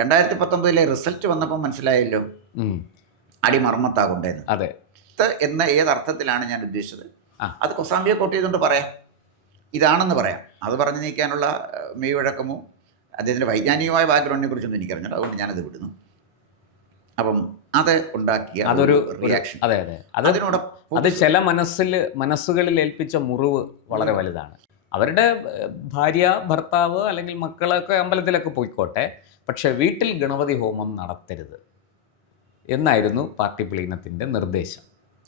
2019 result വന്നപ്പോൾ മനസ്സിലായല്ലോ അടിമർമ്മത്താകൊണ്ടേന്ന്. അതെ. എന്ന ഏതർത്ഥത്തിലാണ് ഞാൻ ഉദ്ദേശിച്ചത്? അത് കൊസാംബിയെ കോട്ട് ചെയ്തുകൊണ്ട് പറയാം, ഇതാണെന്ന് പറയാം. അത് പറഞ്ഞു നീക്കാനുള്ള മെയ്വഴക്കമോ അദ്ദേഹത്തിൻ്റെ വൈജ്ഞാനികമായ ബാക്ക്ഗ്രൗണ്ടിനെ കുറിച്ചൊന്നും എനിക്കറിഞ്ഞില്ല. അതുകൊണ്ട് ഞാനത് വിടുന്നു. അപ്പം അത് ഉണ്ടാക്കിയ അതൊരു റിയാക്ഷൻ. അതെ അതെ അത് ചില മനസ്സുകളിൽ ഏൽപ്പിച്ച മുറിവ് വളരെ വലുതാണ്. അവരുടെ ഭാര്യ, ഭർത്താവ് അല്ലെങ്കിൽ മക്കളൊക്കെ അമ്പലത്തിലൊക്കെ പോയിക്കോട്ടെ, പക്ഷെ വീട്ടിൽ ഗണപതി ഹോമം നടത്തരുത് എന്നായിരുന്നു പാർട്ടി പ്ലീനത്തിൻ്റെ നിർദ്ദേശം.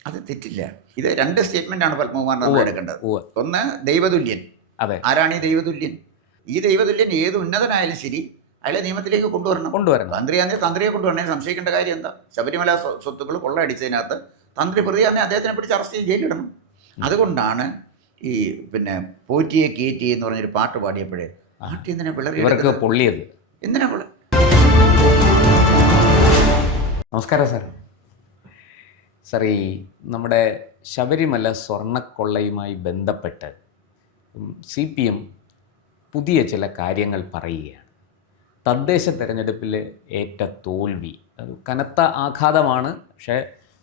അത് തെറ്റില്ല. ഇത് രണ്ട് സ്റ്റേറ്റ്മെൻ്റാണ് പത്മകുമാർ നമ്മൾ എടുക്കേണ്ടത്. ഒന്ന്, ദൈവതുല്യൻ. അതെ, ആരാണ് ഈ ദൈവതുല്യൻ? ഈ ദൈവതുല്യൻ ഏത് ഉന്നതനായാലും ശരി അയാളെ നിയമത്തിലേക്ക് കൊണ്ടുവരണം. തന്ത്രിയാണെങ്കിൽ തന്ത്രിയെ കൊണ്ടുവരണേ. സംശയിക്കേണ്ട കാര്യം എന്താ? ശബരിമല സ്വത്തുക്കൾ കൊള്ളയടിച്ചതിനകത്ത് തന്ത്രി പ്രതിയാണെങ്കിൽ അദ്ദേഹത്തിനെ പിടിച്ച് അറസ്റ്റ് ചെയ്ത് ജയിലിടണം. അതുകൊണ്ടാണ് ഈ പോറ്റിയെ കയറ്റി എന്ന് പറഞ്ഞൊരു പാട്ട് പാടിയപ്പോഴേ പാട്ടി എന്തിനാ പിള്ളേർക്ക് പൊള്ളിയത്? എന്തിനാ നമസ്കാരം സാർ. സാർ, ഈ നമ്മുടെ ശബരിമല സ്വർണ്ണക്കൊള്ളയുമായി ബന്ധപ്പെട്ട് CPM പുതിയ ചില കാര്യങ്ങൾ പറയുകയാണ്. തദ്ദേശ തെരഞ്ഞെടുപ്പിൽ ഏറ്റ തോൽവി അത് കനത്ത ആഘാതമാണ്, പക്ഷേ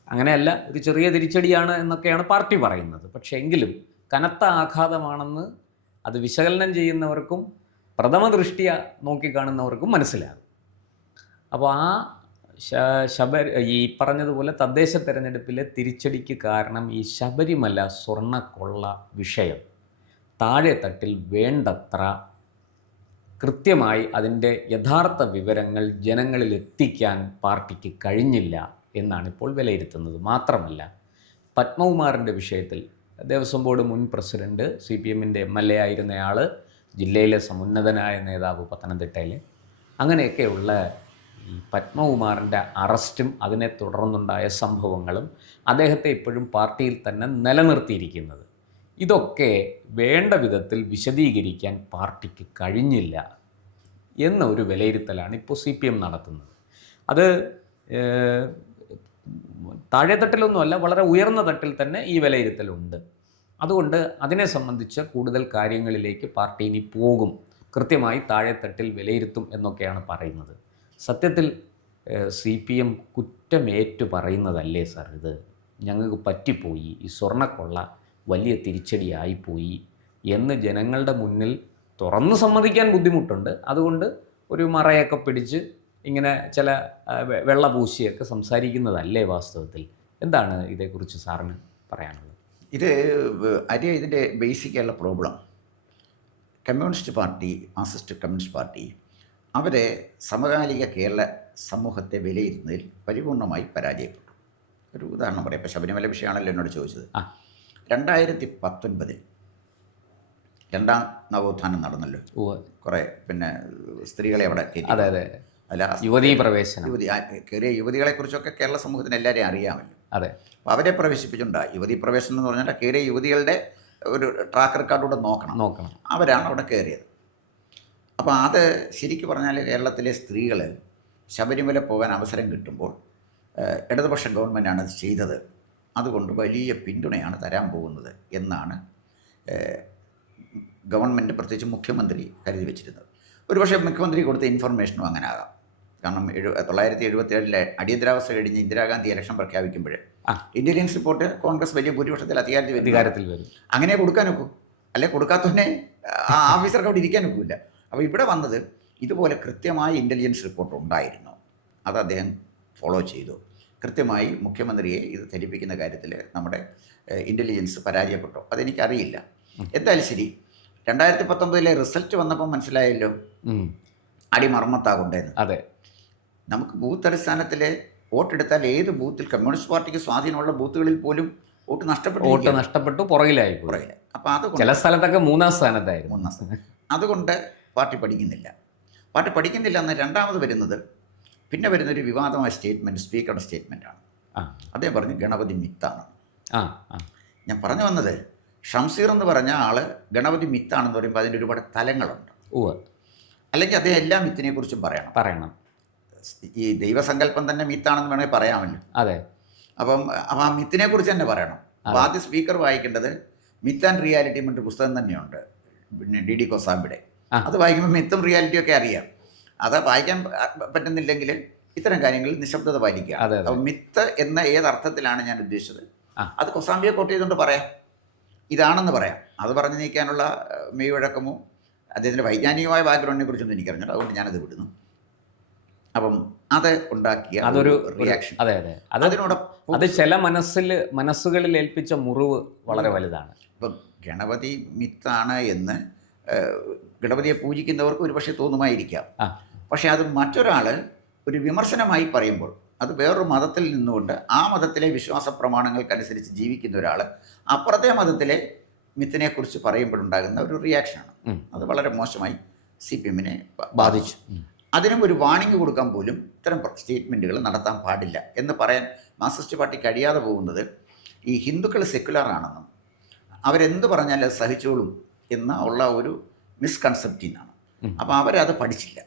അങ്ങനെയല്ല, ഒരു ചെറിയ തിരിച്ചടിയാണ് എന്നൊക്കെയാണ് പാർട്ടി പറയുന്നത്. പക്ഷേ എങ്കിലും കനത്ത ആഘാതമാണെന്ന് അത് വിശകലനം ചെയ്യുന്നവർക്കും പ്രഥമ ദൃഷ്ടിയ നോക്കിക്കാണുന്നവർക്കും മനസ്സിലാകും. അപ്പോൾ ഈ പറഞ്ഞതുപോലെ തദ്ദേശ തെരഞ്ഞെടുപ്പിലെ തിരിച്ചടിക്ക് കാരണം ഈ ശബരിമല സ്വർണ്ണക്കൊള്ള വിഷയം താഴെത്തട്ടിൽ വേണ്ടത്ര കൃത്യമായി അതിൻ്റെ യഥാർത്ഥ വിവരങ്ങൾ ജനങ്ങളിൽ എത്തിക്കാൻ പാർട്ടിക്ക് കഴിഞ്ഞില്ല എന്നാണ് ഇപ്പോൾ വിലയിരുത്തുന്നത്. മാത്രമല്ല, പത്മകുമാറിൻ്റെ വിഷയത്തിൽ ദേവസ്വം ബോർഡ് മുൻ പ്രസിഡന്റ്, CPMൻ്റെ MLA ആയിരുന്നയാൾ, ജില്ലയിലെ സമുന്നതനായ നേതാവ് പത്തനംതിട്ടയിലെ, അങ്ങനെയൊക്കെയുള്ള ഈ പത്മകുമാറിൻ്റെ അറസ്റ്റും അതിനെ തുടർന്നുണ്ടായ സംഭവങ്ങളും അദ്ദേഹത്തെ ഇപ്പോഴും പാർട്ടിയിൽ തന്നെ നിലനിർത്തിയിരിക്കുന്നത്, ഇതൊക്കെ വേണ്ട വിധത്തിൽ വിശദീകരിക്കാൻ പാർട്ടിക്ക് കഴിഞ്ഞില്ല എന്ന ഒരു വിലയിരുത്തലാണ് ഇപ്പോൾ CPM നടത്തുന്നത്. അത് താഴെത്തട്ടിലൊന്നുമല്ല, വളരെ ഉയർന്ന തട്ടിൽ തന്നെ ഈ വിലയിരുത്തലുണ്ട്. അതുകൊണ്ട് അതിനെ സംബന്ധിച്ച് കൂടുതൽ കാര്യങ്ങളിലേക്ക് പാർട്ടി ഇനി പോകും, കൃത്യമായി താഴെത്തട്ടിൽ വിലയിരുത്തും എന്നൊക്കെയാണ് പറയുന്നത്. സത്യത്തിൽ CPM കുറ്റമേറ്റു പറയുന്നതല്ലേ സാർ? ഇത് ഞങ്ങൾക്ക് പറ്റിപ്പോയി, ഈ സ്വർണ്ണക്കൊള്ള വലിയ തിരിച്ചടിയായിപ്പോയി എന്ന് ജനങ്ങളുടെ മുന്നിൽ തുറന്നു സമ്മതിക്കാൻ ബുദ്ധിമുട്ടുണ്ട്. അതുകൊണ്ട് ഒരു മറയൊക്കെ പിടിച്ച് ഇങ്ങനെ ചില വെള്ളപൂശിയൊക്കെ സംസാരിക്കുന്നതല്ലേ വാസ്തവത്തിൽ? എന്താണ് ഇതേക്കുറിച്ച് സാറിന് പറയാനുള്ളത്? ഇതിൻ്റെ ബേസിക്കായുള്ള problem, communist party, marxist communist party അവരെ സമകാലിക കേരള സമൂഹത്തെ വിലയിരുത്തുന്നതിൽ പരിപൂർണമായി പരാജയപ്പെട്ടു. ഒരു ഉദാഹരണം പറയാം. ഇപ്പോൾ ശബരിമല വിഷയമാണല്ലോ എന്നോട് ചോദിച്ചത്. 2019 രണ്ടാം നവോത്ഥാനം നടന്നല്ലോ. കുറേ സ്ത്രീകളെ അവിടെ യുവതീ പ്രവേശനം, കയറിയ യുവതികളെക്കുറിച്ചൊക്കെ കേരള സമൂഹത്തിന് എല്ലാവരെയും അറിയാമല്ലോ. അതെ, അപ്പോൾ അവരെ പ്രവേശിപ്പിച്ചിട്ടുണ്ട്. യുവതീ പ്രവേശനം എന്ന് പറഞ്ഞാൽ കയറിയ യുവതികളുടെ ഒരു ട്രാക്ക് റെക്കോർഡൂടെ നോക്കണം. അവരാണ് അവിടെ കയറിയത്. അപ്പോൾ അത് ശരിക്കും പറഞ്ഞാൽ കേരളത്തിലെ സ്ത്രീകൾ ശബരിമല പോകാൻ അവസരം കിട്ടുമ്പോൾ ഇടതുപക്ഷ ഗവൺമെൻറ്റാണ് അത് ചെയ്തത്, അതുകൊണ്ട് വലിയ പിന്തുണയാണ് തരാൻ പോകുന്നത് എന്നാണ് ഗവൺമെൻറ്, പ്രത്യേകിച്ച് മുഖ്യമന്ത്രി കരുതി വെച്ചിരുന്നത്. ഒരുപക്ഷെ മുഖ്യമന്ത്രി കൊടുത്ത ഇൻഫർമേഷനും അങ്ങനെ ആകാം. കാരണം 1977 അടിയന്തരാവസ്ഥ കഴിഞ്ഞ് ഇന്ദിരാഗാന്ധി ഇലക്ഷൻ പ്രഖ്യാപിക്കുമ്പോൾ ഇന്റലിജൻസ് റിപ്പോർട്ട് കോൺഗ്രസ് വലിയ ഭൂരിപക്ഷത്തിൽ അധികാരത്തിൽ വരും. അങ്ങനെ കൊടുക്കാൻ ഒക്കും, അല്ലെ കൊടുക്കാത്തന്നെ ആ ഓഫീസർക്ക് അവിടെ ഇരിക്കാൻ ഒക്കില്ല. അപ്പോൾ ഇവിടെ വന്നത് ഇതുപോലെ കൃത്യമായ ഇൻ്റലിജൻസ് റിപ്പോർട്ട് ഉണ്ടായിരുന്നു, അത് അദ്ദേഹം ഫോളോ ചെയ്തു. കൃത്യമായി മുഖ്യമന്ത്രിയെ ഇത് ധരിപ്പിക്കുന്ന കാര്യത്തിൽ നമ്മുടെ ഇൻ്റലിജൻസ് പരാജയപ്പെട്ടു, അതെനിക്കറിയില്ല. എന്തായാലും ശരി, 2019 റിസൾട്ട് വന്നപ്പോൾ മനസ്സിലായല്ലോ അടിമർമ്മത്താകൊണ്ടേന്ന്. അതെ, നമുക്ക് ബൂത്ത് അടിസ്ഥാനത്തിൽ വോട്ടെടുത്താൽ ഏത് ബൂത്തിൽ കമ്മ്യൂണിസ്റ്റ് പാർട്ടിക്ക് സ്വാധീനമുള്ള ബൂത്തുകളിൽ പോലും വോട്ട് നഷ്ടപ്പെട്ടു, പുറകിലായി. അപ്പോൾ അത് ചില സ്ഥലത്തൊക്കെ മൂന്നാം സ്ഥാനത്തായിരുന്നു. അതുകൊണ്ട് പാർട്ടി പഠിക്കുന്നില്ല എന്ന് രണ്ടാമത് വരുന്നൊരു വിവാദമായ സ്റ്റേറ്റ്മെൻറ്റ്, സ്പീക്കറുടെ സ്റ്റേറ്റ്മെൻറ്റാണ്. അദ്ദേഹം പറഞ്ഞു ഗണപതി മിത്താണ്. ഞാൻ പറഞ്ഞു വന്നത്, ഷംസീർ എന്ന് പറഞ്ഞ ആൾ ഗണപതി മിത്താണെന്ന് പറയുമ്പോൾ അതിൻ്റെ ഒരുപാട് തലങ്ങളുണ്ട്. അല്ലെങ്കിൽ അദ്ദേഹം എല്ലാ മിത്തിനെക്കുറിച്ചും പറയണം. ഈ ദൈവസങ്കല്പം തന്നെ മിത്താണെന്ന് വേണമെങ്കിൽ പറയാമല്ലോ. അതെ, അപ്പം ആ മിത്തിനെക്കുറിച്ച് തന്നെ പറയണം. അപ്പോൾ ആദ്യം സ്പീക്കർ വായിക്കേണ്ടത് മിത്ത് ആൻഡ് റിയാലിറ്റി എന്നൊരു പുസ്തകം തന്നെയുണ്ട്, DD കൊസാംബിയുടെ. അത് വായിക്കുമ്പോൾ മിത്തും റിയാലിറ്റിയും ഒക്കെ അറിയാം. അത് വായിക്കാൻ പറ്റുന്നില്ലെങ്കിൽ ഇത്തരം കാര്യങ്ങളിൽ നിശബ്ദത പാലിക്കുക. അതെ, അതെ. അപ്പോൾ മിത്ത് എന്ന ഏതർത്ഥത്തിലാണ് ഞാൻ ഉദ്ദേശിച്ചത്, ആ. അത് കൊസാംബിയെ കോട്ട് ചെയ്തുകൊണ്ട് പറയാം, ഇതാണെന്ന് പറയാം. അത് പറഞ്ഞു നീക്കാനുള്ള മെയ്വഴക്കമോ അദ്ദേഹത്തിൻ്റെ വൈജ്ഞാനികമായ ബാക്ക്ഗ്രൗണ്ടിനെ കുറിച്ചൊന്നും എനിക്കറിഞ്ഞില്ല, അതുകൊണ്ട് ഞാനത് വിടുന്നു. അപ്പം അത് ഉണ്ടാക്കിയ അതൊരു റിയാക്ഷൻ, അതെ അതെ അത് അതിനോടൊപ്പം അത് ചില മനസ്സുകളിൽ ഏൽപ്പിച്ച മുറിവ് വളരെ വലുതാണ്. ഇപ്പം ഗണപതി മിത്താണ് എന്ന് ഗണപതിയെ പൂജിക്കുന്നവർക്ക് ഒരുപക്ഷെ തോന്നുമായിരിക്കാം. ആ. പക്ഷേ അത് മറ്റൊരാൾ ഒരു വിമർശനമായി പറയുമ്പോൾ, അത് വേറൊരു മതത്തിൽ നിന്നുകൊണ്ട് ആ മതത്തിലെ വിശ്വാസ പ്രമാണങ്ങൾക്കനുസരിച്ച് ജീവിക്കുന്ന ഒരാൾ അപ്പുറത്തെ മതത്തിലെ മിത്തിനെക്കുറിച്ച് പറയുമ്പോഴുണ്ടാകുന്ന ഒരു റിയാക്ഷനാണ്. അത് വളരെ മോശമായി CPM-നെ ബാധിച്ചു. അതിനും ഒരു വാണിംഗ് കൊടുക്കാൻ പോലും ഇത്തരം സ്റ്റേറ്റ്മെൻറ്റുകൾ നടത്താൻ പാടില്ല എന്ന് പറയാൻ മാർക്സിസ്റ്റ് പാർട്ടി കഴിയാതെ പോകുന്നത് ഈ ഹിന്ദുക്കൾ സെക്യുലർ ആണെന്നും അവരെന്ത് പറഞ്ഞാലും അത് സഹിച്ചോളും എന്ന ഉള്ള ഒരു മിസ്കൺസെപ്റ്റിൽ നിന്നാണ്. അപ്പോൾ അവരത് പഠിച്ചില്ല.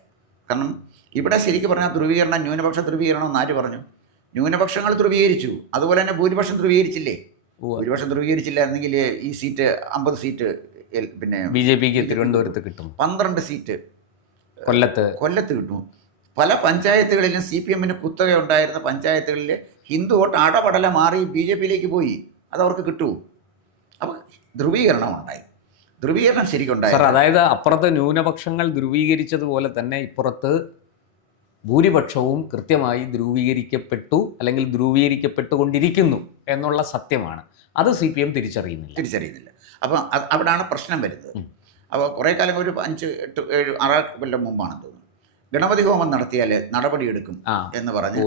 കാരണം ഇവിടെ ശരിക്കും പറഞ്ഞാൽ ധ്രുവീകരണം, ന്യൂനപക്ഷ ധ്രുവീകരണം എന്ന് ആര് പറഞ്ഞു? ന്യൂനപക്ഷങ്ങൾ ധ്രുവീകരിച്ചു, അതുപോലെ തന്നെ ഭൂരിപക്ഷം ധ്രുവീകരിച്ചില്ലേ? ഭൂരിപക്ഷം ധ്രുവീകരിച്ചില്ലായിരുന്നെങ്കിൽ ഈ സീറ്റ് 50 സീറ്റ് പിന്നെ BJP-ക്ക് തിരുവനന്തപുരത്ത് കിട്ടും, 12 സീറ്റ് കൊല്ലത്ത് കിട്ടും. പല പഞ്ചായത്തുകളിലും CPM-ന് കുത്തക ഉണ്ടായിരുന്ന പഞ്ചായത്തുകളിൽ ഹിന്ദു വോട്ട് അടപടല മാറി BJP-യിലേക്ക് പോയി. അതവർക്ക് കിട്ടൂ. അപ്പോൾ ധ്രുവീകരണം ഉണ്ടായി. ധ്രുവീകരണം ശരിക്കുണ്ടായി. സാർ, അതായത് അപ്പുറത്ത് ന്യൂനപക്ഷങ്ങൾ ധ്രുവീകരിച്ചതുപോലെ തന്നെ ഇപ്പുറത്ത് ഭൂരിപക്ഷവും കൃത്യമായി ധ്രുവീകരിക്കപ്പെട്ടു, അല്ലെങ്കിൽ ധ്രുവീകരിക്കപ്പെട്ടുകൊണ്ടിരിക്കുന്നു എന്നുള്ള സത്യമാണ്. അത് CPM തിരിച്ചറിയുന്നില്ല. അപ്പോൾ അവിടാണ് പ്രശ്നം വരുന്നത്. അപ്പോൾ കുറേ കാലം, ഒരു 5, 8, 7, 6 കൊല്ലം മുമ്പാണെന്ന് തോന്നുന്നു, ഗണപതി ഹോമം നടത്തിയാൽ നടപടിയെടുക്കും എന്ന് പറഞ്ഞ്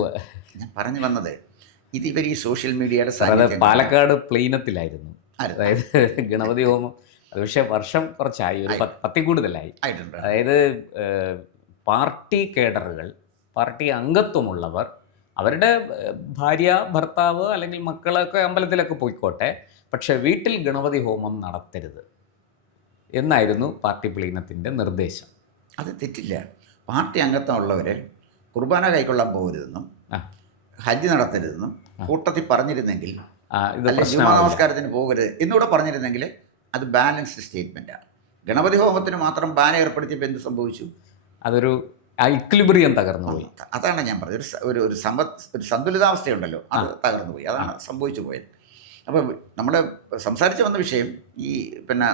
ഞാൻ പറഞ്ഞു വന്നത്. ഇത് ഇവർ ഈ സോഷ്യൽ മീഡിയയുടെ പാലക്കാട് പ്ലെയിനത്തിലായിരുന്നു. അതായത് ഗണപതി ഹോമം, അത് പക്ഷേ വർഷം കുറച്ചായി, ഒരു 10 കൂടുതലായി ആയിട്ടുണ്ട്. അതായത് പാർട്ടി കേഡറുകൾ, പാർട്ടി അംഗത്വമുള്ളവർ, അവരുടെ ഭാര്യ, ഭർത്താവ് അല്ലെങ്കിൽ മക്കളൊക്കെ അമ്പലത്തിലൊക്കെ പോയിക്കോട്ടെ, പക്ഷേ വീട്ടിൽ ഗണപതി ഹോമം നടത്തരുത് എന്നായിരുന്നു പാർട്ടി പ്ലീനത്തിൻ്റെ നിർദ്ദേശം. അത് തെറ്റില്ല. പാർട്ടി അംഗത്വമുള്ളവർ കുർബാന കൈക്കൊള്ളാൻ പോകരുതെന്നും ഹജ്ജ് നടത്തരുതെന്നും കൂട്ടത്തിൽ പറഞ്ഞിരുന്നെങ്കിൽ, ജുമാ നമസ്കാരത്തിന് പോകരുത് എന്നിവിടെ പറഞ്ഞിരുന്നെങ്കിൽ അത് ബാലൻസ്ഡ് സ്റ്റേറ്റ്മെൻറ്റാണ്. ഗണപതി ഹോമത്തിന് മാത്രം ബാൻ ഏർപ്പെടുത്തിയപ്പോൾ എന്ത് സംഭവിച്ചു? അതൊരു ഇക്വിലിബ്രിയം തകർന്നു പോയി. അതാണ് ഞാൻ പറഞ്ഞത്. ഒരു സന്തുലിതാവസ്ഥയുണ്ടല്ലോ, അത് തകർന്നു പോയി. അതാണ് സംഭവിച്ചു പോയത്. അപ്പോൾ നമ്മൾ സംസാരിച്ച് വന്ന വിഷയം ഈ പിന്നെ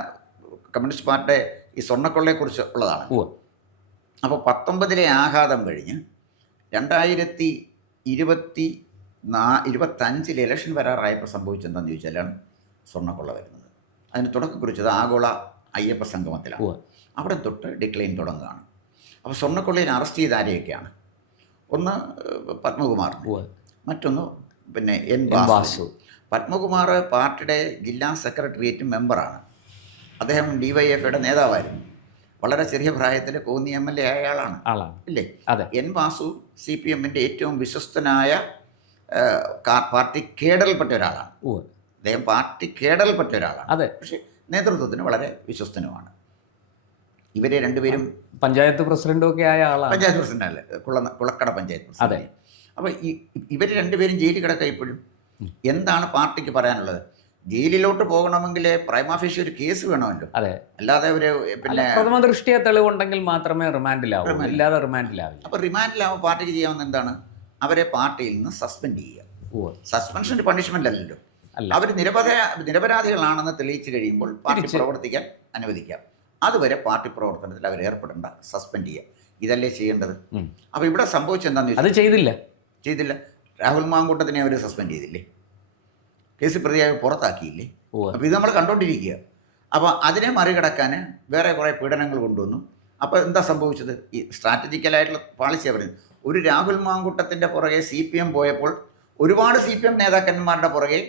കമ്മ്യൂണിസ്റ്റ് പാർട്ടിയുടെ ഈ സ്വർണ്ണക്കൊള്ളയെക്കുറിച്ച് ഉള്ളതാണ്. അപ്പോൾ 19-ലെ ആഘാതം കഴിഞ്ഞ് 2025 ഇലക്ഷൻ വരാറായപ്പോൾ സംഭവിച്ചെന്താണെന്ന് ചോദിച്ചാലാണ് സ്വർണ്ണക്കൊള്ള വരുന്നത്. അതിന് തുടക്കം കുറിച്ചത് ആഗോള അയ്യപ്പ സംഗമത്തിലാണ്. അവിടെ തൊട്ട് ഡിക്ലൈൻ തുടങ്ങുകയാണ്. അപ്പോൾ സ്വർണ്ണക്കൊള്ളയിൽ അറസ്റ്റ് ചെയ്ത ആരെയൊക്കെയാണ്? ഒന്ന് പത്മകുമാർ, മറ്റൊന്ന് പിന്നെ എൻ വാസു. പത്മകുമാർ പാർട്ടിയുടെ ജില്ലാ സെക്രട്ടേറിയറ്റ് മെമ്പറാണ്. അദ്ദേഹം DYFയുടെ നേതാവായിരുന്നു. വളരെ ചെറിയ പ്രായത്തിൽ കോന്നി MLA ആയ ആളാണ് ഇല്ലേ? എൻ വാസു CPM-ൻ്റെ ഏറ്റവും വിശ്വസ്തനായ പാർട്ടി കേഡറിൽപ്പെട്ട ഒരാളാണ്. അദ്ദേഹം പാർട്ടി കേഡറിൽപ്പെട്ട ഒരാളാണ്. പക്ഷേ നേതൃത്വത്തിന് വളരെ വിശ്വസ്തനുമാണ്. ഇവരെ രണ്ടുപേരും പഞ്ചായത്ത് പ്രസിഡന്റും ഒക്കെ ആയ ആളാണ്. Panchayat president, Kulakkada panchayat president. അപ്പോൾ ഇവർ രണ്ടുപേരും ജയിലിൽ കിടക്കുക. ഇപ്പോഴും എന്താണ് പാർട്ടിക്ക് പറയാനുള്ളത്? ജയിലിലോട്ട് പോകണമെങ്കിൽ പ്രൈമാഫേഷ്യൽ ഒരു കേസ് വേണമല്ലോ. അല്ലാതെ ഒരു പിന്നെ പ്രഥമ ദൃഷ്ടിയെ തെളിവുണ്ടെങ്കിൽ മാത്രമേ റിമാൻഡിലാവൂ, ഇല്ലാതെ റിമാൻഡിലാവില്ല. അപ്പോൾ റിമാൻഡിലാവുമ്പോൾ പാർട്ടിക്ക് ചെയ്യാവുന്ന എന്താണ്? അവരെ പാർട്ടിയിൽ നിന്ന് സസ്പെൻഡ് ചെയ്യുക. സസ്പെൻഷൻ പണിഷ്മെന്റ് അല്ലല്ലോ. അവർ നിരപരാധികളാണെന്ന് തെളിയിച്ചു കഴിയുമ്പോൾ പാർട്ടി പ്രവർത്തിക്കാൻ അനുവദിക്കാം. അതുവരെ പാർട്ടി പ്രവർത്തനത്തിൽ അവർ ഏർപ്പെടേണ്ട, സസ്പെൻഡ് ചെയ്യുക. ഇതല്ലേ ചെയ്യേണ്ടത്? അപ്പോൾ ഇവിടെ സംഭവിച്ചെന്താണെന്ന് ചോദിച്ചാൽ ചെയ്തില്ല. രാഹുൽ മാങ്കൂട്ടത്തിനെ അവർ സസ്പെൻഡ് ചെയ്തില്ലേ? കേസ് പ്രതിയായി പുറത്താക്കിയില്ലേ? അപ്പോൾ ഇത് നമ്മൾ കണ്ടുകൊണ്ടിരിക്കുക. അപ്പോൾ അതിനെ മറികടക്കാൻ വേറെ കുറേ പീഡനങ്ങൾ കൊണ്ടുവന്നു. അപ്പോൾ എന്താ സംഭവിച്ചത്? ഈ സ്ട്രാറ്റജിക്കലായിട്ടുള്ള പാളിസിയാണ് പറയുന്നത്. ഒരു രാഹുൽ മാങ്കൂട്ടത്തിൻ്റെ പുറകെ CPM പോയപ്പോൾ ഒരുപാട് CPM നേതാക്കന്മാരുടെ പുറകെ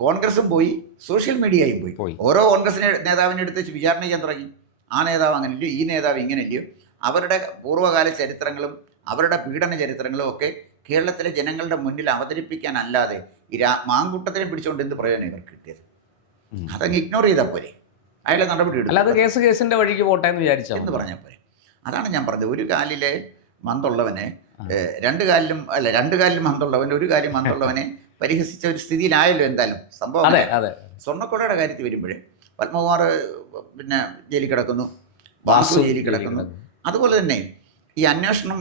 കോൺഗ്രസും പോയി, സോഷ്യൽ മീഡിയയും പോയി. ഓരോ കോൺഗ്രസിനെ നേതാവിനെ എടുത്ത് വെച്ച് വിചാരണ ചെയ്യാൻ തുടങ്ങി. ആ നേതാവ് അങ്ങനെയല്ലയോ, ഈ നേതാവ് ഇങ്ങനെയല്ലയോ. അവരുടെ പൂർവ്വകാല ചരിത്രങ്ങളും അവരുടെ പീഡന ചരിത്രങ്ങളും ഒക്കെ കേരളത്തിലെ ജനങ്ങളുടെ മുന്നിൽ അവതരിപ്പിക്കാനല്ലാതെ ഈ മാങ്കൂട്ടത്തിനെ പിടിച്ചുകൊണ്ട് എന്ത് പ്രയോജനം ഇവർക്ക് കിട്ടിയത്? അതങ്ങ് ഇഗ്നോർ ചെയ്താൽ പോലെ, അയാളെ നടപടി എടുക്കും. അല്ലാതെ കേസിന്റെ വഴിക്ക് പോട്ടെ എന്ന് വിചാരിച്ചു എന്ന് പറഞ്ഞാൽ പോലെ. അതാണ് ഞാൻ പറഞ്ഞത്. ഒരു കാലിലെ മന്തുള്ളവനെ രണ്ട് കാലിലും മന്തുള്ളവൻ, ഒരു കാലിൽ മന്തുള്ളവനെ പരിഹസിച്ച ഒരു സ്ഥിതിയിലായല്ലോ എന്തായാലും സംഭവം. സ്വർണ്ണക്കൊള്ളയുടെ കാര്യത്തിൽ വരുമ്പോഴേ പത്മകുമാർ പിന്നെ ജയിലിൽ കിടക്കുന്നു, വാസു ജയിലിൽ കിടക്കുന്നു. അതുപോലെ തന്നെ ഈ അന്വേഷണം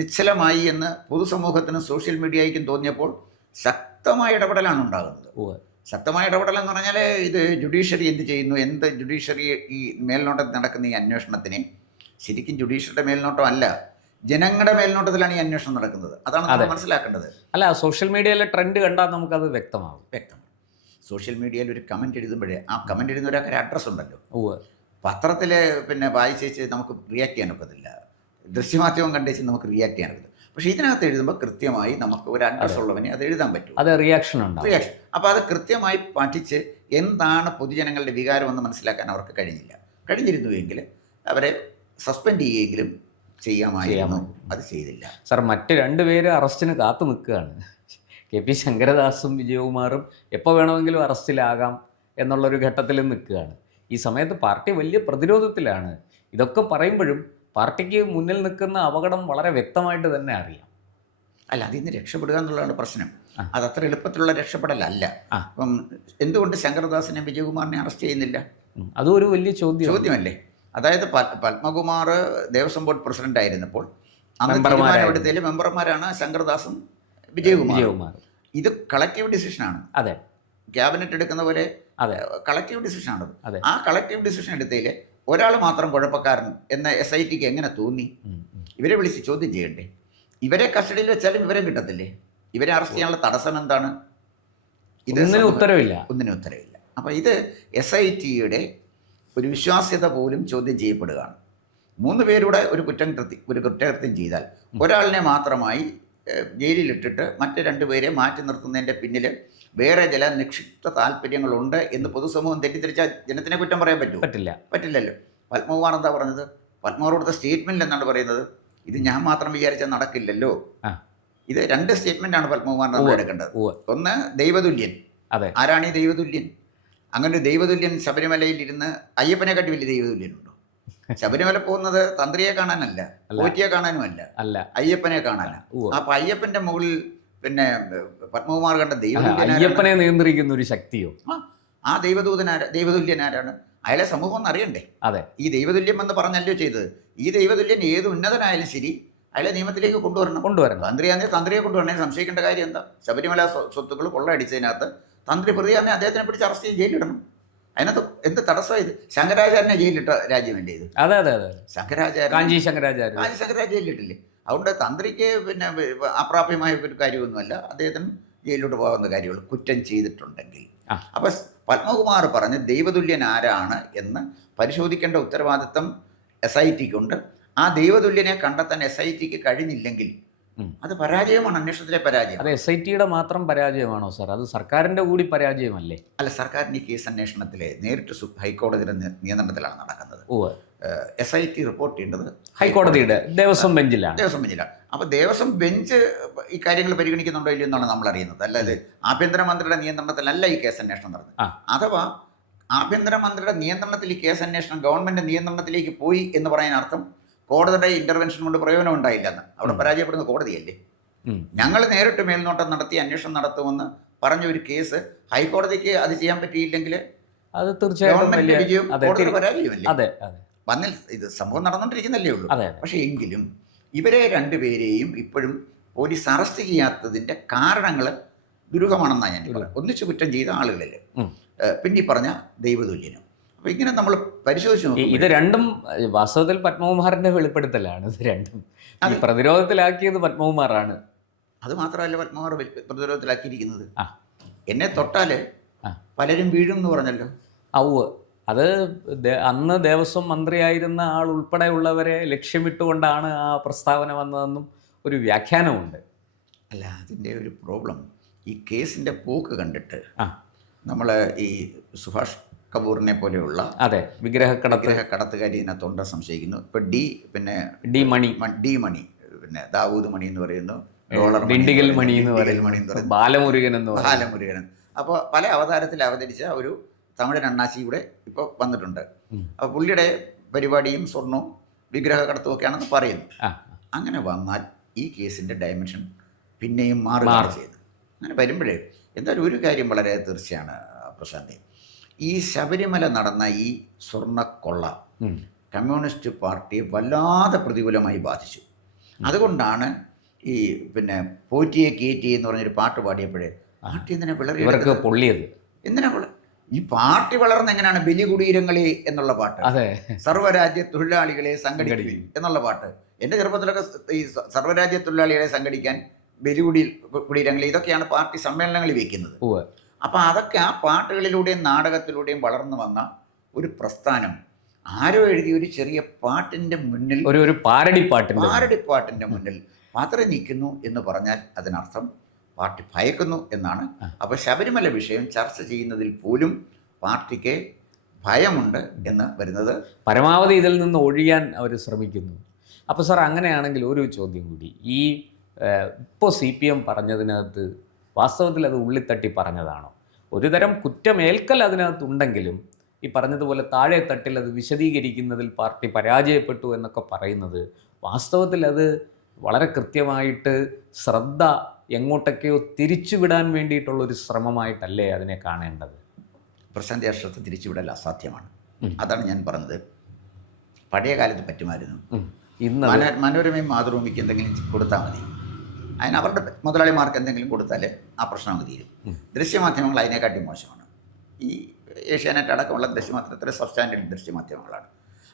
നിശ്ചലമായി എന്ന് പൊതുസമൂഹത്തിനും സോഷ്യൽ മീഡിയയ്ക്കും തോന്നിയപ്പോൾ ശക്തമായ ഇടപെടലാണ് ഉണ്ടാകുന്നത്. ശക്തമായ ഇടപെടൽ എന്ന് പറഞ്ഞാൽ ഇത് ജുഡീഷ്യറി എന്ത് ചെയ്യുന്നു, എന്ത് ജുഡീഷ്യറി ഈ മേൽനോട്ടത്തിൽ നടക്കുന്ന ഈ അന്വേഷണത്തിന് ശരിക്കും ജുഡീഷ്യറിയുടെ മേൽനോട്ടം അല്ല, ജനങ്ങളുടെ മേൽനോട്ടത്തിലാണ് ഈ അന്വേഷണം നടക്കുന്നത്. അതാണ് നമ്മൾ മനസ്സിലാക്കേണ്ടത്. അല്ല, സോഷ്യൽ മീഡിയയിലെ ട്രെൻഡ് കണ്ടാൽ നമുക്കത് വ്യക്തമാവും. സോഷ്യൽ മീഡിയയിൽ ഒരു കമൻറ്റ് എഴുതുമ്പോഴേ ആ കമൻറ്റ് എഴുതുന്ന ഒരാൾക്ക് അഡ്രസ്സ് ഉണ്ടല്ലോ. പത്രത്തിൽ പിന്നെ വായിച്ചേച്ച് നമുക്ക് റിയാക്ട് ചെയ്യാൻ ഒക്കത്തില്ല, ദൃശ്യമാധ്യമം കണ്ടേച്ച് നമുക്ക് റിയാക്ട് ചെയ്യാൻ ഒക്കത്തില്ല. പക്ഷേ ഇതിനകത്ത് എഴുതുമ്പോൾ കൃത്യമായി നമുക്ക് ഒരു അഡ്രസ്സ് ഉള്ളവനെ അത് എഴുതാൻ പറ്റും. അത് റിയാക്ഷൻ അപ്പോൾ അത് കൃത്യമായി പഠിച്ച് എന്താണ് പൊതുജനങ്ങളുടെ വികാരമെന്ന് മനസ്സിലാക്കാൻ അവർക്ക് കഴിഞ്ഞിരുന്നുവെങ്കിൽ അവരെ സസ്പെൻഡ് ചെയ്യുകയെങ്കിലും ചെയ്യാമായിരുന്നു. അത് ചെയ്തില്ല. സാർ, മറ്റ് രണ്ടുപേര് അറസ്റ്റിന് കാത്തു നിൽക്കുകയാണ്. KP ശങ്കരദാസും വിജയകുമാറും എപ്പോൾ വേണമെങ്കിലും അറസ്റ്റിലാകാം എന്നുള്ളൊരു ഘട്ടത്തിൽ നിൽക്കുകയാണ്. ഈ സമയത്ത് പാർട്ടി വലിയ പ്രതിരോധത്തിലാണ്. ഇതൊക്കെ പറയുമ്പോഴും പാർട്ടിക്ക് മുന്നിൽ നിൽക്കുന്ന അപകടം വളരെ വ്യക്തമായിട്ട് തന്നെ അറിയാം. അല്ല, അതിൽ നിന്ന് രക്ഷപ്പെടുക എന്നുള്ളതാണ് പ്രശ്നം. അതത്ര എളുപ്പത്തിലുള്ള രക്ഷപ്പെടലല്ല. അപ്പം എന്തുകൊണ്ട് ശങ്കരദാസിനെ വിജയകുമാറിനെ അറസ്റ്റ് ചെയ്യുന്നില്ല? അതും ഒരു വലിയ ചോദ്യമല്ലേ. അതായത് പത്മകുമാർ ദേവസ്വം ബോർഡ് പ്രസിഡന്റ് ആയിരുന്നപ്പോൾ തീരുമാനമെടുത്തതിൽ മെമ്പർമാരാണ് ശങ്കരദാസും വിജയകുമാർ. ഇത് കളക്റ്റീവ് ഡിസിഷനാണ്. അതെ, ക്യാബിനറ്റ് എടുക്കുന്ന പോലെ കളക്റ്റീവ് ഡിസിഷനാണത്. ആ കളക്റ്റീവ് ഡിസിഷൻ എടുത്തതിൽ ഒരാൾ മാത്രം കുഴപ്പക്കാരൻ എന്ന SITക്ക് എങ്ങനെ തോന്നി? ഇവരെ വിളിച്ച് ചോദ്യം ചെയ്യണ്ടേ? ഇവരെ കസ്റ്റഡിയിൽ വെച്ചാലും ഇവരെ കിട്ടത്തില്ലേ? ഇവരെ അറസ്റ്റ് ചെയ്യാനുള്ള തടസ്സം എന്താണ്? ഒന്നിനും ഉത്തരവില്ല. അപ്പോൾ ഇത് SITയുടെ ഒരു വിശ്വാസ്യത പോലും ചോദ്യം ചെയ്യപ്പെടുകയാണ്. 3 പേരുടെ ഒരു കുറ്റകൃത്യം ചെയ്താൽ ഒരാളിനെ മാത്രമായി ജയിലിലിട്ടിട്ട് മറ്റ് 2 പേരെ മാറ്റി നിർത്തുന്നതിൻ്റെ പിന്നിൽ വേറെ ചില നിക്ഷിപ്ത താല്പര്യങ്ങളുണ്ട് എന്ന് പൊതുസമൂഹം തെറ്റിദ്ധരിച്ചാൽ ജനത്തിനെ കുറ്റം പറയാൻ പറ്റില്ലല്ലോ. പത്മകുമാർ എന്താ പറഞ്ഞത്? പത്മകുമാർ കൊടുത്ത സ്റ്റേറ്റ്മെൻറ്റിൽ എന്നാണ് പറയുന്നത്? ഇത് ഞാൻ മാത്രം വിചാരിച്ചാൽ നടക്കില്ലല്ലോ. ഇത് 2 സ്റ്റേറ്റ്മെൻറ്റാണ് പത്മകുമാർ നമ്മൾ എടുക്കേണ്ടത്. ഒന്ന്, ദൈവതുല്യൻ. ആരാണ് ഈ ദൈവതുല്യൻ? അങ്ങനെ ഒരു ദൈവതുല്യൻ ശബരിമലയിൽ ഇരുന്ന് അയ്യപ്പനെ കാട്ടി വലിയ ദൈവതുല്യനുണ്ടോ? ശബരിമല പോകുന്നത് തന്ത്രിയെ കാണാനല്ല, പോറ്റിയെ കാണാനുമല്ല, അയ്യപ്പനെ കാണാനാണ്. അപ്പൊ അയ്യപ്പന്റെ മുകളിൽ പിന്നെ പത്മകുമാർ കണ്ട അയ്യപ്പനെ നിയന്ത്രിക്കുന്ന ഒരു ശക്തിയോ? ആ ദൈവതുല്യനാരാണ്? അയാളെ സമൂഹം ഒന്ന് അറിയണ്ടേ? ഈ ദൈവതുല്യം എന്ന് പറഞ്ഞല്ലോ ചെയ്തത്. ഈ ദൈവതുല്യൻ ഏത് ഉന്നതനായാലും ശരി അയാളെ നിയമത്തിലേക്ക് കൊണ്ടുവരണം. തന്ത്രിയാണെങ്കിൽ തന്ത്രിയെ കൊണ്ടുവരണേ. സംശയിക്കേണ്ട കാര്യം എന്താ? ശബരിമല സ്വത്തുക്കൾ കൊള്ളയടിച്ചതിനകത്ത് തന്ത്രി പ്രതിയാന്നെ അദ്ദേഹത്തിനെ പിടിച്ച് അറസ്റ്റ് ചെയ്ത് ജയിലിടണം. അതിനകത്ത് എന്ത് തടസ്സം? ഇത് ശങ്കരാചാര്യനെ ജയിലിട്ട രാജ്യമല്ലേ ഇത്? ശങ്കരാചാര്യ ജയിലിട്ടില്ലേ? അതുകൊണ്ട് തന്ത്രിക്ക് പിന്നെ അപ്രാപ്യമായ ഒരു കാര്യമൊന്നുമല്ല, അദ്ദേഹത്തിന് ജയിലിലോട്ട് പോകാവുന്ന കാര്യമുള്ളൂ കുറ്റം ചെയ്തിട്ടുണ്ടെങ്കിൽ. അപ്പം പത്മകുമാർ പറഞ്ഞ് ദൈവതുല്യൻ ആരാണ് എന്ന് പരിശോധിക്കേണ്ട ഉത്തരവാദിത്തം SITക്കുണ്ട്. ആ ദൈവതുല്യനെ കണ്ടെത്താൻ SITക്ക് കഴിഞ്ഞില്ലെങ്കിൽ അത് പരാജയമാണ്, അന്വേഷണത്തിലെ പരാജയം. അത് SITയുടെ മാത്രം പരാജയമാണോ സാർ? അത് സർക്കാരിൻ്റെ കൂടി പരാജയമല്ലേ? അല്ല, സർക്കാരിൻ്റെ ഈ കേസ് അന്വേഷണത്തിലെ നേരിട്ട് ഹൈക്കോടതിയുടെ നിയന്ത്രണത്തിലാണ് നടക്കുന്നത്. SIT റിപ്പോർട്ട് ചെയ്യേണ്ടത് ഹൈക്കോടതിയുടെ ദേവസ്വം ബെഞ്ചിലാണ്. അപ്പോൾ ദേവസ്വം ബെഞ്ച് ഈ കാര്യങ്ങൾ പരിഗണിക്കുന്നുണ്ടോ ഇല്ലയോ എന്നാണ് നമ്മൾ അറിയുന്നത്. അല്ലാതെ ആഭ്യന്തരമന്ത്രിയുടെ നിയന്ത്രണത്തിലല്ല ഈ കേസ് അന്വേഷണം നടന്നത്. അഥവാ ആഭ്യന്തരമന്ത്രിയുടെ നിയന്ത്രണത്തിൽ ഈ കേസ് അന്വേഷണം ഗവൺമെൻറ് നിയന്ത്രണത്തിലേക്ക് പോയി എന്ന് പറയാൻ അർത്ഥം കോടതിയുടെ ഇൻ്റർവെൻഷൻ കൊണ്ട് പ്രയോജനം ഉണ്ടായില്ലെന്ന്. അവിടെ പരാജയപ്പെടുന്ന കോടതിയല്ലേ. ഞങ്ങൾ നേരിട്ട് മേൽനോട്ടം നടത്തി അന്വേഷണം നടത്തുമെന്ന് പറഞ്ഞ ഒരു കേസ് ഹൈക്കോടതിക്ക് അത് ചെയ്യാൻ പറ്റിയില്ലെങ്കിൽ അത് തീർച്ചയായും വിജയം, കോടതി പരാജയമല്ലേ. വന്നിൽ ഇത് സംഭവം നടന്നുകൊണ്ടിരിക്കുന്നല്ലേ ഉള്ളൂ. പക്ഷേ എങ്കിലും ഇവരെ 2 പേരെയും ഇപ്പോഴും പോലീസ് അറസ്റ്റ് ചെയ്യാത്തതിൻ്റെ കാരണങ്ങൾ ദുരൂഹമാണെന്നാണ് ഞാൻ പറയുന്നത്. ഒന്നിച്ച് കുറ്റം ചെയ്ത ആളുകളിൽ പിന്നെ ഈ പറഞ്ഞ ദൈവതുല്യനും. അപ്പോൾ ഇങ്ങനെ നമ്മൾ പരിശോധിച്ച് നോക്കും. ഇത് രണ്ടും വാസ്തവത്തിൽ പത്മകുമാറിൻ്റെ വെളിപ്പെടുത്തലാണ്. ഇത് രണ്ടും പ്രതിരോധത്തിലാക്കിയത് പത്മകുമാറാണ്. അത് മാത്രമല്ല, പത്മകുമാർ പ്രതിരോധത്തിലാക്കിയിരിക്കുന്നത് എന്നെ തൊട്ടാൽ പലരും വീഴും എന്ന് പറഞ്ഞല്ലോ. അത് അന്ന് ദേവസ്വം മന്ത്രിയായിരുന്ന ആൾ ഉൾപ്പെടെയുള്ളവരെ ലക്ഷ്യമിട്ടുകൊണ്ടാണ് ആ പ്രസ്താവന വന്നതെന്നും ഒരു വ്യാഖ്യാനമുണ്ട്. അല്ല, അതിൻ്റെ ഒരു പ്രോബ്ലം ഈ കേസിൻ്റെ പോക്ക് കണ്ടിട്ട് നമ്മൾ ഈ സുഭാഷ് കപൂറിനെ പോലെയുള്ള വിഗ്രഹക്കടത്തുകാരി ഇതിനകത്തുണ്ട് സംശയിക്കുന്നു. ഇപ്പം ഡി മണി പിന്നെ ദാവൂദ് മണി എന്ന് പറയുന്നു, ഡിണ്ടിഗൽ മണി എന്ന് പറയുന്നു, ബാലമുരുകൻ. അപ്പോൾ പല അവതാരത്തിൽ അവതരിച്ച ഒരു തമിഴൻ അണ്ണാച്ചി കൂടെ ഇപ്പോൾ വന്നിട്ടുണ്ട്. അപ്പോൾ പുള്ളിയുടെ പരിപാടിയും സ്വർണവും വിഗ്രഹ കടത്തുമൊക്കെയാണെന്ന് പറയുന്നു. അങ്ങനെ വന്നാൽ ഈ കേസിൻ്റെ ഡയമെൻഷൻ പിന്നെയും മാറുകയാണ് ചെയ്യുന്നത്. അങ്ങനെ വരുമ്പോഴേ എന്തായാലും ഒരു കാര്യം വളരെ തീർച്ചയാണ് പ്രശാന്തി, ഈ ശബരിമല നടന്ന ഈ സ്വർണ്ണക്കൊള്ള കമ്മ്യൂണിസ്റ്റ് പാർട്ടിയെ വല്ലാതെ പ്രതികൂലമായി ബാധിച്ചു. അതുകൊണ്ടാണ് ഈ പിന്നെ പോറ്റിയെ കീറ്റി എന്ന് പറഞ്ഞൊരു പാട്ട് പാടിയപ്പോഴേ പാർട്ടി എന്തിനാ ഇവർക്ക് പൊള്ളിയത്. എന്തിനാ ഈ പാർട്ടി വളർന്ന് എങ്ങനെയാണ് ബലികുടീരങ്ങളെ എന്നുള്ള പാട്ട്, അതെ, സർവ്വരാജ്യ തൊഴിലാളികളെ സംഘടിപ്പിക്കും എന്നുള്ള പാട്ട്. എൻ്റെ ചെറുപ്പത്തിലൊക്കെ ഈ സർവ്വരാജ്യ തൊഴിലാളികളെ സംഘടിക്കാൻ കുടീരങ്ങളെ ഇതൊക്കെയാണ് പാർട്ടി സമ്മേളനങ്ങളിൽ വെക്കുന്നത്. അപ്പം അതൊക്കെ ആ പാട്ടുകളിലൂടെയും നാടകത്തിലൂടെയും വളർന്നു വന്ന ഒരു പ്രസ്ഥാനം ആരോ എഴുതിയ ഒരു ചെറിയ പാട്ടിൻ്റെ മുന്നിൽ, ഒരു പാരടിപ്പാട്ടിൻ്റെ മുന്നിൽ മാത്രം നിൽക്കുന്നു എന്ന് പറഞ്ഞാൽ അതിനർത്ഥം പാർട്ടി ഭയക്കുന്നു എന്നാണ്. അപ്പോൾ ശബരിമല വിഷയം ചർച്ച ചെയ്യുന്നതിൽ പോലും പാർട്ടിക്ക് ഭയമുണ്ട് എന്ന് വരുന്നത്. പരമാവധി ഇതിൽ നിന്ന് ഒഴിയാൻ അവർ ശ്രമിക്കുന്നു. അപ്പോൾ സാർ, അങ്ങനെയാണെങ്കിൽ ഒരു ചോദ്യം കൂടി. ഈ ഇപ്പോൾ CPM പറഞ്ഞതിനകത്ത് വാസ്തവത്തിൽ അത് ഉള്ളിത്തട്ടി പറഞ്ഞതാണോ? ഒരുതരം കുറ്റമേൽക്കൽ അതിനകത്തുണ്ടെങ്കിലും ഈ പറഞ്ഞതുപോലെ താഴെ തട്ടിൽ അത് വിശദീകരിക്കുന്നതിൽ പാർട്ടി പരാജയപ്പെട്ടു എന്നൊക്കെ പറയുന്നത് വാസ്തവത്തിൽ അത് വളരെ കൃത്യമായിട്ട് ശ്രദ്ധ എങ്ങോട്ടൊക്കെയോ തിരിച്ചുവിടാൻ വേണ്ടിയിട്ടുള്ളൊരു ശ്രമമായിട്ടല്ലേ അതിനെ കാണേണ്ടത്? പ്രശാന്തി, ശ്രദ്ധ തിരിച്ചുവിടൽ അസാധ്യമാണ്. അതാണ് ഞാൻ പറഞ്ഞത്. പഴയ കാലത്ത് പറ്റുമായിരുന്നു. ഇന്ന് മനോരമയും മാതൃഭൂമിക്ക് എന്തെങ്കിലും കൊടുത്താൽ മതി, അതിന് അവരുടെ മുതലാളിമാർക്ക് എന്തെങ്കിലും കൊടുത്താൽ ആ പ്രശ്നം അങ്ങ് തീരും. ദൃശ്യമാധ്യമങ്ങൾ അതിനെക്കാട്ടി മോശമാണ്. ഈ ഏഷ്യാനെറ്റ് അടക്കമുള്ള ദൃശ്യമാധ്യമത്തിൽ സബ്സ്റ്റാൻഡേർഡ് ദൃശ്യമാധ്യമങ്ങളാണ്.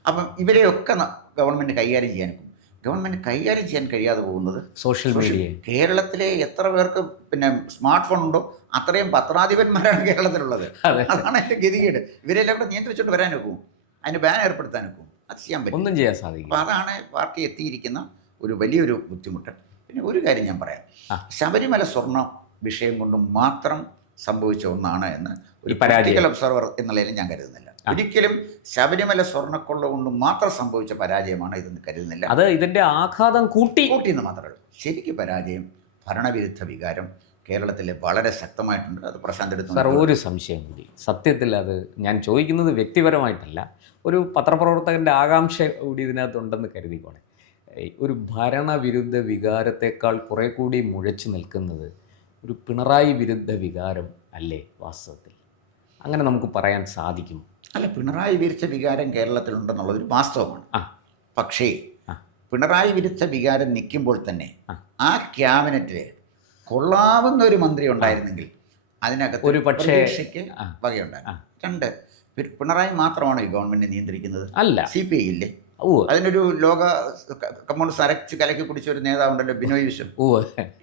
അപ്പം ഇവരെയൊക്കെ ഗവൺമെൻറ് കൈകാര്യം ചെയ്യാനും ഗവൺമെൻറ് കൈകാര്യം ചെയ്യാൻ കഴിയാതെ പോകുന്നത് സോഷ്യൽ മീഡിയ. കേരളത്തിലെ എത്ര പേർക്ക് പിന്നെ സ്മാർട്ട് ഫോൺ ഉണ്ടോ അത്രയും പത്രാധിപന്മാരാണ് കേരളത്തിലുള്ളത്. അതാണ് എൻ്റെ ഗതികേട്. ഇവരെല്ലാം കൂടെ നിയന്ത്രിച്ചിട്ട് വരാൻ ഒക്കും, അതിന് ബാൻ ഏർപ്പെടുത്താൻ ഒക്കും, അത് ചെയ്യാൻ പറ്റും, ഒന്നും ചെയ്യാൻ സാധിക്കും. അപ്പോൾ അതാണ് പാർട്ടി എത്തിയിരിക്കുന്ന ഒരു വലിയൊരു ബുദ്ധിമുട്ട്. പിന്നെ ഒരു കാര്യം ഞാൻ പറയാം, ശബരിമല സ്വർണ്ണ വിഷയം കൊണ്ട് മാത്രം സംഭവിച്ച ഒന്നാണ് എന്ന് ഒരു പൊളിറ്റിക്കൽ ഒബ്സർവർ എന്നുള്ളതിൽ ഞാൻ കരുതുന്നില്ല. ഒരിക്കലും ശബരിമല സ്വർണ്ണക്കൊള്ള കൊണ്ട് മാത്രം സംഭവിച്ച പരാജയമാണ് ഇതെന്ന് കരുതുന്നില്ല. അത് ഇതിൻ്റെ ആഘാതം കൂട്ടിയെന്ന് മാത്രമേ ഉള്ളൂ. ശരിക്കും പരാജയം, ഭരണവിരുദ്ധ വികാരം കേരളത്തിൽ വളരെ ശക്തമായിട്ടുണ്ട്. അത് പ്രശാന്ത് എടുത്തു. സാർ, ഒരു സംശയം കൂടി. സത്യത്തിൽ അത് ഞാൻ ചോദിക്കുന്നത് വ്യക്തിപരമായിട്ടല്ല, ഒരു പത്രപ്രവർത്തകൻ്റെ ആകാംക്ഷ കൂടി ഇതിനകത്തുണ്ടെന്ന് കരുതിക്കോണേ. ഒരു ഭരണവിരുദ്ധ വികാരത്തെക്കാൾ കുറെ കൂടി മുഴച്ചു നിൽക്കുന്നത് ഒരു പിണറായി വിരുദ്ധ വികാരം അല്ലേ വാസ്തവത്തിൽ? അങ്ങനെ നമുക്ക് പറയാൻ സാധിക്കും? അല്ല, പിണറായി വിരുദ്ധ വികാരം കേരളത്തിലുണ്ടെന്നുള്ളതൊരു വാസ്തവമാണ്. പക്ഷേ പിണറായി വിരുദ്ധ വികാരം നിൽക്കുമ്പോൾ തന്നെ ആ ക്യാബിനറ്റിൽ കൊള്ളാവുന്ന ഒരു മന്ത്രി ഉണ്ടായിരുന്നെങ്കിൽ അതിനകത്ത് ഒരു പക്ഷേ വകയുണ്ടായിരുന്നു. രണ്ട്, പിണറായി മാത്രമാണോ ഈ ഗവൺമെൻറ് നിയന്ത്രിക്കുന്നത്? അല്ല, CPI ഇല്ലേ? അതിനൊരു ലോക കമ്മ്യൂണിസ്റ്റ് അരച്ച് കലക്കി കുടിച്ച ഒരു നേതാവുണ്ടല്ലോ, ബിനോയ് വിശ്വം,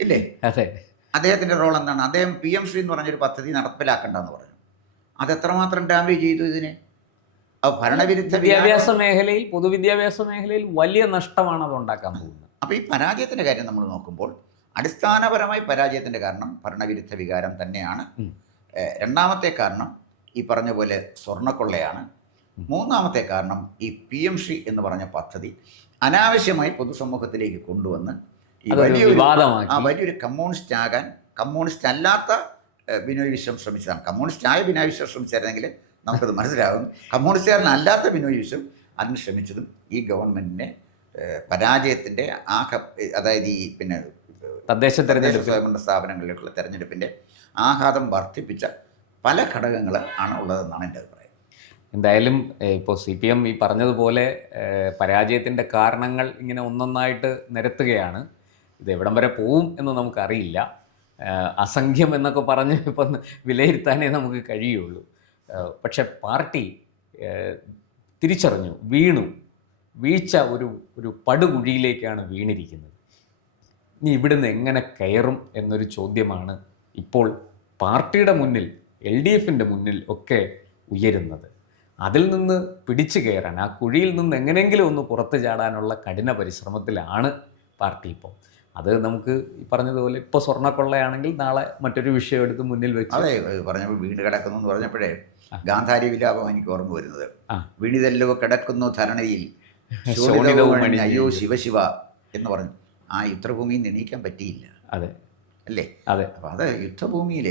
ഇല്ലേ? അദ്ദേഹത്തിൻ്റെ റോൾ എന്താണ്? അദ്ദേഹം PM ശ്രീ എന്ന് പറഞ്ഞൊരു പദ്ധതി നടപ്പിലാക്കണ്ടെന്ന് പറഞ്ഞു. അതെത്രമാത്രം ഡാമേജ് ചെയ്തു ഇതിനെ? ഭരണവിരുദ്ധ വിദ്യാഭ്യാസ മേഖലയിൽ, പൊതുവിദ്യാഭ്യാസ മേഖലയിൽ വലിയ നഷ്ടമാണ് അത് ഉണ്ടാക്കാൻ പോകുന്നത്. അപ്പോൾ ഈ പരാജയത്തിൻ്റെ കാര്യം നമ്മൾ നോക്കുമ്പോൾ അടിസ്ഥാനപരമായി പരാജയത്തിൻ്റെ കാരണം ഭരണവിരുദ്ധ വികാരം തന്നെയാണ്. രണ്ടാമത്തെ കാരണം ഈ പറഞ്ഞ പോലെ സ്വർണ്ണക്കൊള്ളയാണ്. മൂന്നാമത്തെ കാരണം ഈ PM ശ്രീ എന്ന് പറഞ്ഞ പദ്ധതി അനാവശ്യമായി പൊതുസമൂഹത്തിലേക്ക് കൊണ്ടുവന്ന് ഈ വലിയൊരു കമ്മ്യൂണിസ്റ്റ് ആകാൻ കമ്മ്യൂണിസ്റ്റ് അല്ലാത്ത ബിനോയ് വിശ്വം ശ്രമിച്ചതാണ്. കമ്മ്യൂണിസ്റ്റായ ബിനോയ് വിശ്വം ശ്രമിച്ചായിരുന്നെങ്കിൽ നമുക്കത് മനസ്സിലാകും. കമ്മ്യൂണിസ്റ്റുകാരനല്ലാത്ത ബിനോയ് വിശ്വം അതിന് ശ്രമിച്ചതും ഈ ഗവൺമെൻറ്റിനെ പരാജയത്തിൻ്റെ അതായത് ഈ പിന്നെ തദ്ദേശ സ്വയംഭരണ സ്ഥാപനങ്ങളിലേക്കുള്ള തെരഞ്ഞെടുപ്പിൻ്റെ ആഘാതം വർദ്ധിപ്പിച്ച പല ഘടകങ്ങൾ ആണ് ഉള്ളതെന്നാണ് എൻ്റെ അഭിപ്രായം. എന്തായാലും ഇപ്പോൾ CPM ഈ പറഞ്ഞതുപോലെ പരാജയത്തിൻ്റെ കാരണങ്ങൾ ഇങ്ങനെ ഒന്നൊന്നായിട്ട് നിരത്തുകയാണ്. ഇത് എവിടം വരെ പോവും എന്ന് നമുക്കറിയില്ല. അസംഖ്യം എന്നൊക്കെ പറഞ്ഞ് ഇപ്പം വിലയിരുത്താനേ നമുക്ക് കഴിയുള്ളൂ. പക്ഷെ പാർട്ടി തിരിച്ചറിഞ്ഞു, വീഴ്ച ഒരു പടുകുഴിയിലേക്കാണ് വീണിരിക്കുന്നത്. ഇനി ഇവിടുന്ന് എങ്ങനെ കയറും എന്നൊരു ചോദ്യമാണ് ഇപ്പോൾ പാർട്ടിയുടെ മുന്നിൽ, LDFൻ്റെ മുന്നിൽ ഒക്കെ ഉയരുന്നത്. അതിൽ നിന്ന് പിടിച്ചു കയറാൻ, ആ കുഴിയിൽ നിന്ന് എങ്ങനെയെങ്കിലും ഒന്ന് പുറത്തു ചാടാനുള്ള കഠിന പരിശ്രമത്തിലാണ് പാർട്ടി ഇപ്പോൾ. അത് നമുക്ക് ഈ പറഞ്ഞതുപോലെ ഇപ്പോൾ സ്വർണ്ണക്കൊള്ളയാണെങ്കിൽ നാളെ മറ്റൊരു വിഷയം എടുത്ത് മുന്നിൽ വെച്ച്. അതെ, പറഞ്ഞപ്പോൾ വീണ് കിടക്കുന്നു എന്ന് പറഞ്ഞപ്പോഴേ ഗാന്ധാരി വിലാപം എനിക്ക് ഓർമ്മ വരുന്നത്. വീണിതല്ലോ കിടക്കുന്നു ധരണയിൽ അയ്യോ ശിവശിവ എന്ന് പറഞ്ഞു. ആ യുദ്ധഭൂമിയിൽ നിന്ന് എണീക്കാൻ പറ്റിയില്ല. അതെ അല്ലേ? അതെ. അപ്പോൾ അത് യുദ്ധഭൂമിയിൽ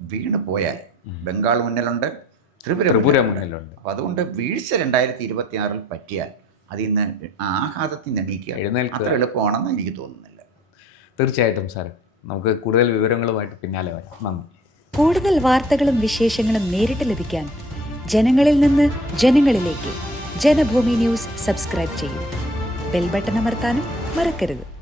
വീണ് പോയാൽ ബംഗാൾ മുന്നിലുണ്ട്, ത്രിപുര മുന്നിലുണ്ട്. അപ്പോൾ അതുകൊണ്ട് വീഴ്ച 2026 പറ്റിയാൽ അതിൽ നിന്ന് ആഘാതത്തിൽ നിന്ന് എണീക്കുക അത്ര എളുപ്പമാണെന്ന് എനിക്ക് തോന്നുന്നില്ല. തീർച്ചയായിട്ടും സാർ, നമുക്ക് കൂടുതൽ വിവരങ്ങളുമായിട്ട് പിന്നാലെ വരാം. നന്ദി. കൂടുതൽ വാർത്തകളും വിശേഷങ്ങളും നേരിട്ട് ലഭിക്കാൻ ജനങ്ങളിൽ നിന്ന് ജനങ്ങളിലേക്ക് ജനഭൂമി ന്യൂസ് സബ്സ്ക്രൈബ് ചെയ്യൂ. ബെൽ ബട്ടൺ അമർത്താനും മറക്കരുത്.